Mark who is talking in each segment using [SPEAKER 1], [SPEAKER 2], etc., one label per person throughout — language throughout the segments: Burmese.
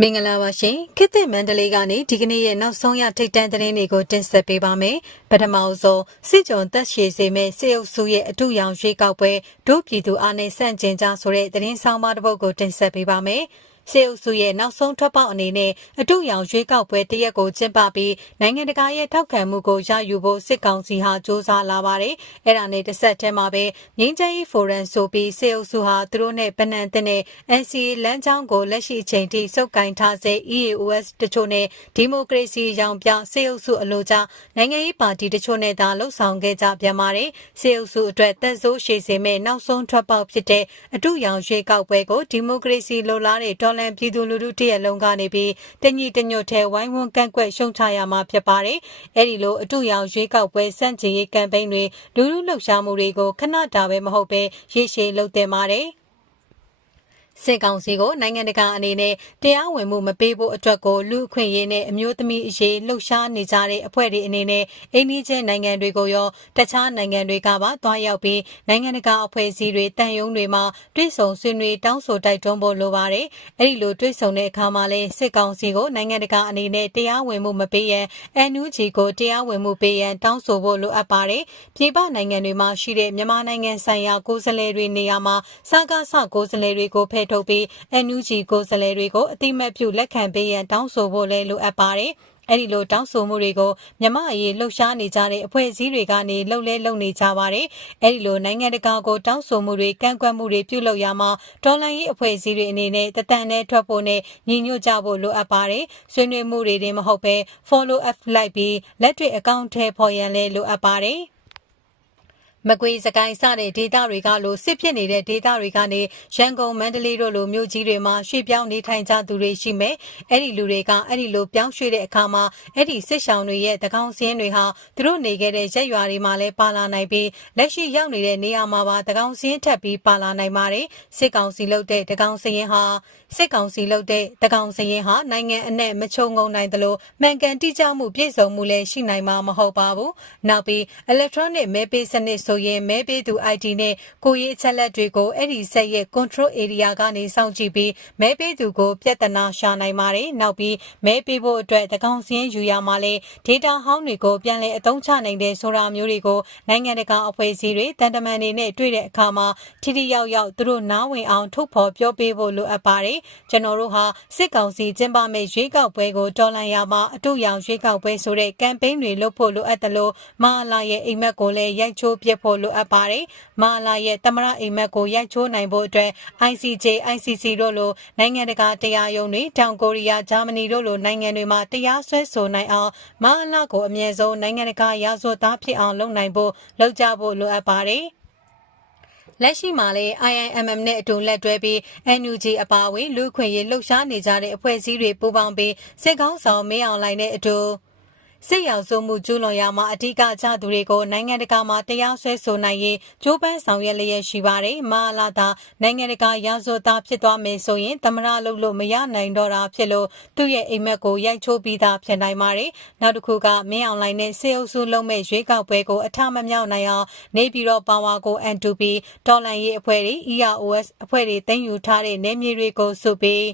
[SPEAKER 1] မင်္ဂလာပါရှင်ခေတ်သစ်မန္တလေးကနေဒီကနေ့ရဲ့နောက်ဆုံးရထိတ်တန့်သတင်းတွေကိုတင်ဆက်ပေးပါမယ်ပထမဆုံးစစ်ကြုံတက်ရှည်စေမဲ့စေအုပ်စုရဲ့အထူးရောင်ရွေးကောက်ပွဲဒုပြည်သူအားနဲ့ဆန့်ကျင်ကြဆိုတဲ့သတင်းဆောင်မတစ်ပုဒ်ကိုတင်ဆက်ပေးပါမယ် စေအုပ်စုရဲ့နောက်ဆုံးထွက်ပေါက်အနေနဲ့အတူရောင်ရွေးကောက်ပွဲတရက်ကိုကျင်းပပြီးနိုင်ငံတကာရဲ့ထောက်ခံမှုကိုရယူဖို့စစ်ကောင်စီဟာစ조사လာပါတယ်။အဲ့ဒါနဲ့တစ်ဆက်တည်းမှာပဲငင်းချမ်းရေးဖိုရမ်ဆိုပြီးစေအုပ်စုဟာသူတို့နဲ့ပနန်တဲ့ NCA လမ်းကြောင်းကိုလက်ရှိအချိန်ထိစုပ်ကိုင်ထားစေ EAOS တချို့နဲ့ဒီမိုကရေစီရောင်ပြစေအုပ်စုအလို့ကြနိုင်ငံရေးပါတီတချို့နဲ့သာလှုပ်ဆောင်ခဲ့ကြပြန်ပါတယ်။စေအုပ်စုအတွက်တက်ဆိုးရှည်စေမဲ့နောက်ဆုံးထွက်ပေါက်ဖြစ်တဲ့အတူရောင်ရွေးကောက်ပွဲကိုဒီမိုကရေစီလိုလားတဲ့ဒေါ်လန်ပြည်သူလူထုတရက်လုံးကနေပြီးတညီတညွတ်ထဲဝိုင်းဝန်းကန့်ကွက်ရှုံချရမှာဖြစ်ပါတယ်။အဲဒီလိုအတူရောင်ရွေးကောက်ပွဲစန့်ကျင်ရေးကမ်ပိန်းတွေလူထုလှုပ်ရှားမှုတွေကိုခဏတာပဲမဟုတ်ပဲရေရှည်လုပ်တင်ပါတယ်။ စစ်ကောင်စီကိုနိုင်ငံတကာအနေနဲ့တရားဝင်မှုမပေးဖို့အတွက်ကိုလူအခွင့်အရေးနဲ့အမျိုးသမီးအရေးလှုပ်ရှားနေကြတဲ့အဖွဲ့တွေအနေနဲ့အိန္ဒိချင်းနိုင်ငံတွေကိုရောတခြားနိုင်ငံတွေကပါတွားရောက်ပြီးနိုင်ငံတကာအဖွဲ့အစည်းတွေတန်ယုံတွေမှာတွိဆုံဆွေးနွေးတောင်းဆိုတိုက်တွန်းဖို့လိုပါတယ်။အဲဒီလိုတွိဆုံတဲ့အခါမှာလဲစစ်ကောင်စီကိုနိုင်ငံတကာအနေနဲ့တရားဝင်မှုမပေးရန် NUG ကိုတရားဝင်မှုပေးရန်တောင်းဆိုဖို့လိုအပ်ပါတယ်။ပြည်ပနိုင်ငံတွေမှာရှိတဲ့မြန်မာနိုင်ငံဆိုင်ရာကိုယ်စားလှယ်တွေနေရာမှာစကားဆကိုယ်စားလှယ်တွေကိုဖယ်ထုတ်ပြီး NUG ကိုယ်စားလှယ်တွေကိုအတိမတ်ပြုလက်ခံပေးရန်တောင်းဆိုဖို့လည်းလိုအပ်ပါတယ်။အဲဒီလိုတောင်းဆိုမှုတွေကိုမြမအရေးလှုပ်ရှားနေကြတဲ့အဖွဲ့အစည်းတွေကနေလှုပ်လဲလှုပ်နေကြပါတယ်။အဲဒီလိုနိုင်ငံတကာကိုတောင်းဆိုမှုတွေကန့်ကွက်မှုတွေပြုလုပ်ရမှာတော်လှန်ရေးအဖွဲ့အစည်းတွေအနေနဲ့တတန်နဲ့ထွက်ဖို့နဲ့ညီညွတ်ကြဖို့လိုအပ်ပါတယ်။ဆွေးနွေးမှုတွေတင်မဟုတ်ဘဲ follow up လိုက်ပြီးလက်တွေ့အကောင့်ထဲပေါ်ရန်လည်းလိုအပ်ပါတယ်။ မကွေးစကိုင်းစတဲ့ဒေသတွေကလိုစစ်ဖြစ်နေတဲ့ဒေသတွေကနေရန်ကုန်မန္တလေးတို့လိုမြို့ကြီးတွေမှာရွှေ့ပြောင်းနေထိုင်ကြသူတွေရှိမယ်။အဲ့ဒီလူတွေကအဲ့ဒီလိုပြောင်းရွှေ့တဲ့အခါမှာအဲ့ဒီစစ်ဆောင်တွေရဲ့တကောင်စင်းတွေဟာသူတို့နေခဲ့တဲ့ရက်ရွာတွေမှာလည်းပါလာနိုင်ပြီးလက်ရှိရောက်နေတဲ့နေရာမှာပါတကောင်စင်းထပ်ပြီးပါလာနိုင်ပါတယ်။စစ်ကောင်စီလုပ်တဲ့တကောင်စင်းဟာစစ်ကောင်စီလုပ်တဲ့တကောင်စရင်ဟာနိုင်ငံအနှံ့မချုံငုံနိုင်သလိုမှန်ကန်တိကျမှုပြည့်စုံမှုလည်းရှိနိုင်မှာမဟုတ်ပါဘူး။နောက်ပြီး electronic မဲပေးစနစ်ဆိုရင်မဲပေးသူ ID နဲ့ကိုရေးအချက်လက်တွေကိုအဲ့ဒီဆက်ရဲ့ control area ကနေစောင့်ကြည့်ပြီးမဲပေးသူကိုပြဿနာရှာနိုင်ပါတယ်။နောက်ပြီးမဲပေးဖို့အတွက်တကောင်စရင်ယူရမှာလဲ data ဟောင်းတွေကိုပြန်လည်အသုံးချနိုင်တဲ့ဆိုတာမျိုးတွေကိုနိုင်ငံတကာအဖွဲ့အစည်းတွေတန်တမန်တွေနဲ့တွေ့တဲ့အခါမှာထိထိရောက်ရောက်သူတို့နားဝင်အောင်ထုတ်ဖော်ပြောပေးဖို့လိုအပ်ပါတယ်ကျွန်တော်တို့ဟာစစ်ကောင်စီကျင်းပမဲ့ရွေးကောက်ပွဲကိုတော်လှန်ရမှာအတူရောင်ရွေးကောက်ပွဲဆိုတဲ့ကမ်ပိန်းတွေလုပ်ဖို့လိုအပ်တယ်လို့မာလာရဲ့အိမ်မက်ကိုလည်းရိုက်ချိုးပစ်ဖို့လိုအပ်ပါတယ်။မာလာရဲ့တမရအိမ်မက်ကိုရိုက်ချိုးနိုင်ဖို့အတွက် ICJ, ICC တို့လိုနိုင်ငံတကာတရားရုံးတွေတောင်ကိုရီးယားဂျာမနီတို့လိုနိုင်ငံတွေမှာတရားစွဲဆိုနိုင်အောင်မာလာကိုအမြဲဆုံးနိုင်ငံတကာရာဇဝတ်သားဖြစ်အောင်လုပ်နိုင်ဖို့လုပ်ကြဖို့လိုအပ်ပါတယ်။လက်ရှိမှာလည်း IIMM နဲ့အတူလက်တွဲပြီး NUG အပါအဝင်လူခွင့်ရေးလှုပ်ရှားနေကြတဲ့အဖွဲ့အစည်းတွေပူးပေါင်းပြီးစစ်ကောင်းဆောင်မင်းအောင်လှိုင်နဲ့အတူ စစ်ရောင်စုမှုကျူးလွန်ရာမှာအ धिक ကြသူတွေကိုနိုင်ငံတကာမှာတရားစွဲဆိုနိုင်ရေးကြိုးပမ်းဆောင်ရွက်လျက်ရှိပါတယ်။မာလာသာနိုင်ငံတကာရာဇဝသားဖြစ်သွားမယ်ဆိုရင်သမရလုပ်လို့မရနိုင်တော့တာဖြစ်လို့သူ့ရဲ့အိမ်မက်ကိုရိုက်ချိုးပြီးသားဖြစ်နိုင်ပါတယ်။နောက်တစ်ခုကမင်းအောင်လိုင်းနဲ့စေအုပ်စုလုံးမဲ့ရွေးကောက်ပွဲကိုအထမမြောက်နိုင်အောင်နေပြည်တော်ပါဝါကိုအန်တူပီတော်လန်ရေးအဖွဲ့တွေ EROS အဖွဲ့တွေတင်ယူထားတဲ့နေမြေတွေကိုစုပြီး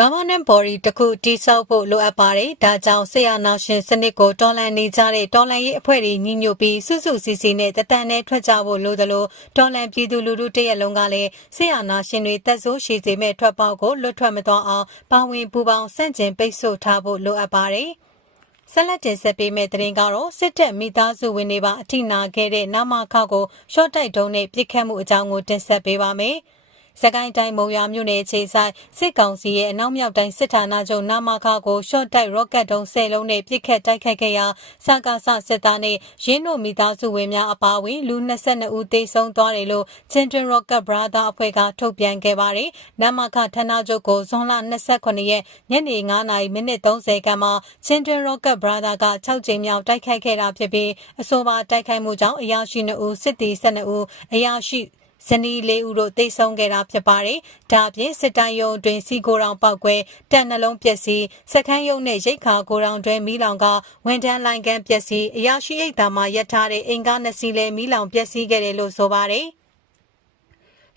[SPEAKER 1] governance body တခုတိစောက်ဖို့လိုအပ်ပါတယ်။ဒါကြောင့်ဆေးရနာရှင်စနစ်ကိုတော်လှန်နေကြတဲ့တော်လှန်ရေးအဖွဲ့တွေညီညွတ်ပြီးစုစုစည်းစည်းနဲ့တတန်နဲ့ထွက်ကြဖို့လိုသလိုတော်လှန်ပြည်သူလူထုတရက်လုံးကလည်းဆေးရနာရှင်တွေတက်ဆိုးရှည်စေမဲ့ထွက်ပေါက်ကိုလွတ်ထွက်မသွားအောင်ပါဝင်ပူးပေါင်းဆန့်ကျင်ပိတ်ဆို့ထားဖို့လိုအပ်ပါတယ်။ဆက်လက်တင်ဆက်ပေးမယ့်သတင်းကတော့စစ်တပ်မိသားစုဝင်တွေပါအထိနာခဲ့တဲ့နာမခကိုရှော့တိုက်တုံးနဲ့ပြစ်ခတ်မှုအကြောင်းကိုတင်ဆက်ပေးပါမယ်။ စကိုင်းတိုင်းမုံရွာမြို့နယ်ခြေဆိုင်စစ်ကောင်စီရဲ့အနောက်မြောက်တိုင်းစစ်ဌာနချုပ်နာမခကိုရှော့တိုက်ရော့ကတ်တုံး10လုံးနဲ့ပစ်ခတ်တိုက်ခိုက်ခဲ့ရာစကားဆစစ်သားနဲ့ရင်းတို့မိသားစုဝင်များအပါအဝင်လူ22ဦးသေဆုံးသွားတယ်လို့ Children Rocket Brother အဖွဲ့ကထုတ်ပြန်ခဲ့ပါတယ်။နာမခဌာနချုပ်ကိုဇွန်လ29ရက်ညနေ9:30မိနစ်30ခန်းမှာ Children Rocket Brother က6ကြိမ်မြောက်တိုက်ခိုက်ခဲ့တာဖြစ်ပြီးအဆိုပါတိုက်ခိုက်မှုကြောင့်အရာရှိ2ဦးစစ်သည်12ဦးအရာရှိ ဇနီးလေးဦးတို့တိတ်ဆုံးခဲ့တာဖြစ်ပါတယ်။ဒါအပြင်စစ်တိုင်းရုံတွင်စီကိုတောင်ပောက်ကွဲတပ်နှလုံးပျက်စီးစခန်းရုံနဲ့ရိတ်ခါကိုတောင်တွဲမီးလောင်ကဝန်တန်းလိုင်းကန်ပျက်စီးအရာရှိအိတ်သားမှရပ်ထားတဲ့အင်ကားနှစ်စီးလည်းမီးလောင်ပျက်စီးခဲ့တယ်လို့ဆိုပါတယ်။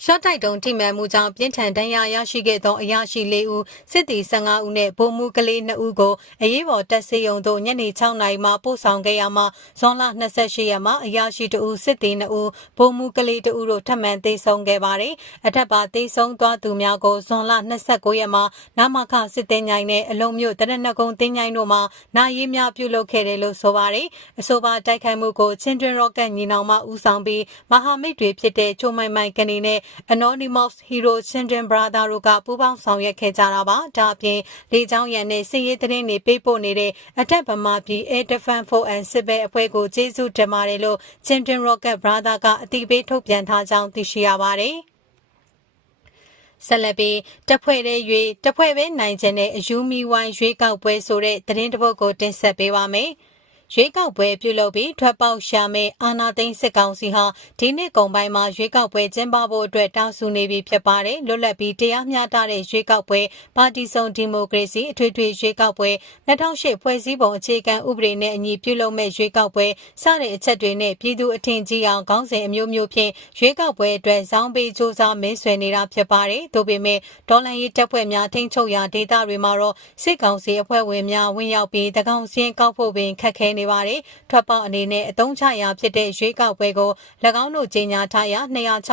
[SPEAKER 1] ရှော့တိုက်တုံထိမှန်မှုကြောင့်ပြင်းထန်ဒဏ်ရာရရှိခဲ့သောအရာရှိ၄ဦးစစ်တီ15ဦးနဲ့ဗိုလ်မှူးကလေး2ဦးကိုအရေးပေါ်တပ်ဆေးရုံသို့ညနေ6နာရီမှပို့ဆောင်ခဲ့ရမှာဇွန်လ28ရက်မှာအရာရှိ2ဦးစစ်တီ2ဦးဗိုလ်မှူးကလေး2ဦးတို့ထပ်မံသေဆုံးခဲ့ပါတယ်။အထက်ပါသေဆုံးသွားသူများကိုဇွန်လ29ရက်မှာနာမခစစ်တဲညိုင်နဲ့အလုံးမျိုးတရဏဂုံတင်းညိုင်တို့မှာနာရေးများပြုလုပ်ခဲ့တယ်လို့ဆိုပါတယ်။အဆိုပါတိုက်ခိုက်မှုကိုချင်းတွင်ရော့ကတ်ညီနောင်မှဦးဆောင်ပြီးမဟာမိတ်တွေဖြစ်တဲ့ချိုမိုင်မိုင်ကနေနဲ့ Anonymous Hero Children Brother တို့ကပူးပေါင်းဆောင်ရွက်ခဲ့ကြတာပါ။ဒါအပြင်လေကြောင်းရန်နဲ့စစ်ရေးသတင်းတွေပေးပို့နေတဲ့အထက်ဗမာပြည် Air Defense Force and စစ်ဘဲအဖွဲ့ကိုကျေးဇူးတင်ပါတယ်လို့ Children Rocket Brother ကအတည်ပြုထုတ်ပြန်ထားကြောင်းသိရှိရပါတယ်။ဆက်လက်ပြီးတပ်ဖွဲ့တဲ့၍တပ်ဖွဲ့ပဲနိုင်ခြင်းနဲ့အယူမီဝိုင်းရွေးကောက်ပွဲဆိုတဲ့သတင်းတပုတ်ကိုတင်ဆက်ပေးပါမယ်။ ရွေးကောက်ပွဲပြုလုပ်ပြီးထွက်ပေါက်ရှာမဲ့အာနာသိန်းစစ်ကောင်စီဟာဒီနှစ်ကုန်ပိုင်းမှာရွေးကောက်ပွဲကျင်းပဖို့အတွက်တောင်းဆိုနေပြီဖြစ်ပါတယ်လွတ်လပ်ပြီးတရားမျှတတဲ့ရွေးကောက်ပွဲပါတီစုံဒီမိုကရေစီအထွေထွေရွေးကောက်ပွဲ2008ဖွဲ့စည်းပုံအခြေခံဥပဒေနဲ့အညီပြုလုပ်မဲ့ရွေးကောက်ပွဲစတဲ့အချက်တွေနဲ့ပြည်သူအထင်ကြီးအောင်ခေါင်းစဉ်အမျိုးမျိုးဖြင့်ရွေးကောက်ပွဲအတွက်ဇောင်းပေးစ조사မဲဆွယ်နေတာဖြစ်ပါတယ်။ဒါပေမဲ့ဒေါ်လာရေးတပ်ဖွဲ့များထိန်းချုပ်ရာဒေသတွေမှာတော့စစ်ကောင်စီအဖွဲ့ဝင်များဝင်ရောက်ပြီးတကောင်စင်းကောက်ဖို့ပင်ခက်ခဲနေနေပါတယ်။ထွက်ပေါက်အနေနဲ့အသုံးချရာဖြစ်တဲ့ရွေးကောက်ပွဲကို၎င်းတို့ကြေညာထားရာ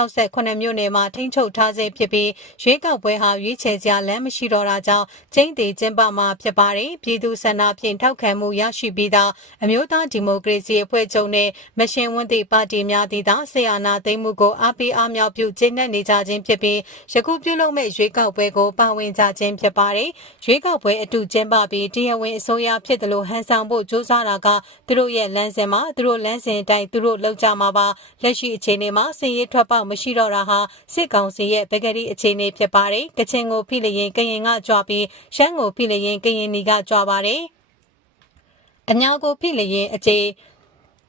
[SPEAKER 1] 268မြို့နယ်မှာထိန်းချုပ်ထားဆဲဖြစ်ပြီးရွေးကောက်ပွဲဟာရွေးချယ်စရာလမ်းမရှိတော့တာကြောင့်ကျင်းသေးကျင်းပမှာဖြစ်ပါတယ်။ပြည်သူဆန္ဒဖြင့်ထောက်ခံမှုရရှိပြီးသားအမျိုးသားဒီမိုကရေစီအဖွဲ့ချုပ်နဲ့မရှင်ဝန်တီပါတီများသည်သာဆေးအာနာသိမ်းမှုကိုအားပေးအားမြောက်ပြုကျင်းနေကြခြင်းဖြစ်ပြီးယခုပြုလုပ်မဲ့ရွေးကောက်ပွဲကိုပါဝင်ကြခြင်းဖြစ်ပါတယ်။ရွေးကောက်ပွဲအတူကျင်းပပြီးတရားဝင်အစိုးရဖြစ်တယ်လို့ဟန်ဆောင်ဖို့ကြိုးစားတာကသူတို့ရဲ့လမ်းစဉ်မှာသူတို့လမ်းစဉ်အတိုင်းသူတို့လောက်ကြမှာပါလက်ရှိအခြေအနေမှာစည်ရေးထွက်ပေါက်မရှိတော့တာဟာစစ်ကောင်စီရဲ့ပကတိအခြေအနေဖြစ်ပါတယ်ကချင်ကိုဖိလျင်ကရင်ကကြွပြီးရှမ်းကိုဖိလျင်ကရင်နီကကြွပါတယ်အညာကိုဖိလျင်အခြေ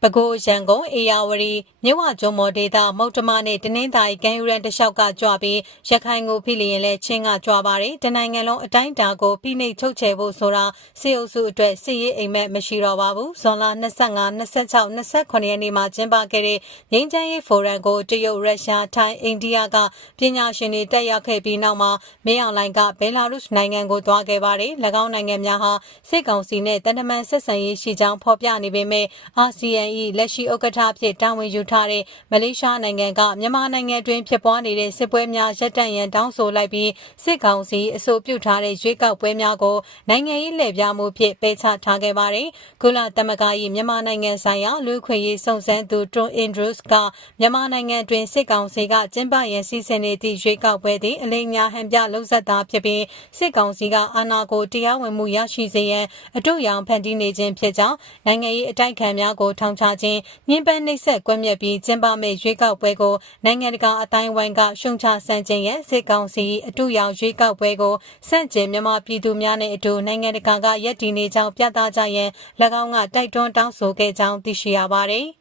[SPEAKER 1] ပဲခူးရန်ကုန်အေယာဝတီမြဝကျွန်းမော်ဒေတာမုတ်တမနဲ့တနင်္သာရီကမ်းယူရန်တလျှောက်ကကြွပြီးရခိုင်ကိုဖိလျင်လဲချင်းကကြွပါတယ်တနိုင်ငံလုံးအတိုင်းတာကိုဖိနှိပ်ချုပ်ချယ်ဖို့ဆိုတာစေအုပ်စုအတွက်စစ်ရေးအိမ်မက်မရှိတော့ပါဘူးဇွန်လ25 26 28ရက်နေ့မှာကျင်းပခဲ့တဲ့ငင်းချမ်းရေးဖိုရမ်ကိုတရုတ်ရုရှားထိုင်းအိန္ဒိယကပညာရှင်တွေတက်ရောက်ခဲ့ပြီးနောက်မှာမင်းအောင်လှိုင်ကဘယ်လာရုစ်နိုင်ငံကိုသွားခဲ့ပါတယ်၎င်းနိုင်ငံများဟာစစ်ကောင်စီနဲ့တန်တမန်ဆက်ဆံရေးရှိကြောင်းဖော်ပြနေပေမဲ့အာဆီယံ၏လက်ရှိဥက္ကဋ္ဌဖြစ်တာဝန်ယူထားတဲ့မလေးရှားနိုင်ငံကမြန်မာနိုင်ငံတွင်ဖြစ်ပွားနေတဲ့စစ်ပွဲများရပ်တန့်ရန်တောင်းဆိုလိုက်ပြီးစစ်ကောင်စီအဆိုပြုထားတဲ့ရွေးကောက်ပွဲများကိုနိုင်ငံရေးလှည့်ပြားမှုဖြင့်ပယ်ချထားခဲ့ပါတယ်။ကုလသမဂ္ဂ၏မြန်မာနိုင်ငံဆိုင်ရာလူ့ခွင့်ရေးစုံစမ်းသူတွန်အင်ဒရုစ်ကမြန်မာနိုင်ငံတွင်စစ်ကောင်စီကကျင်းပရန်စီစဉ်နေသည့်ရွေးကောက်ပွဲသည်အလိမ်များဟန်ပြလှုပ်ဆက်တာဖြစ်ပြီးစစ်ကောင်စီကအာဏာကိုတရားဝင်မှုရရှိစေရန်အတုရောင်ဖန်တီးနေခြင်းဖြစ်ကြောင်းနိုင်ငံရေးအတိုက်ခံများကိုထောင်ချခြင်းညှဉ်းပန်းနှိပ်စက်ကွပ်မျက်ပြီးကျင်းပမဲ့ရွေးကောက်ပွဲကိုနိုင်ငံတကာအတိုင်းဝိုင်းကရှုံချဆန့်ကျင်ရန်စစ်ကောင်စီအတူရောက်ရွေးကောက်ပွဲကိုဆန့်ကျင်မြန်မာပြည်သူများနဲ့အတူနိုင်ငံတကာကရည်တည်နေကြောင်းပြသကြရန်၎င်းကတိုက်တွန်းတောင်းဆိုခဲ့ကြောင်းသိရှိရပါတယ်။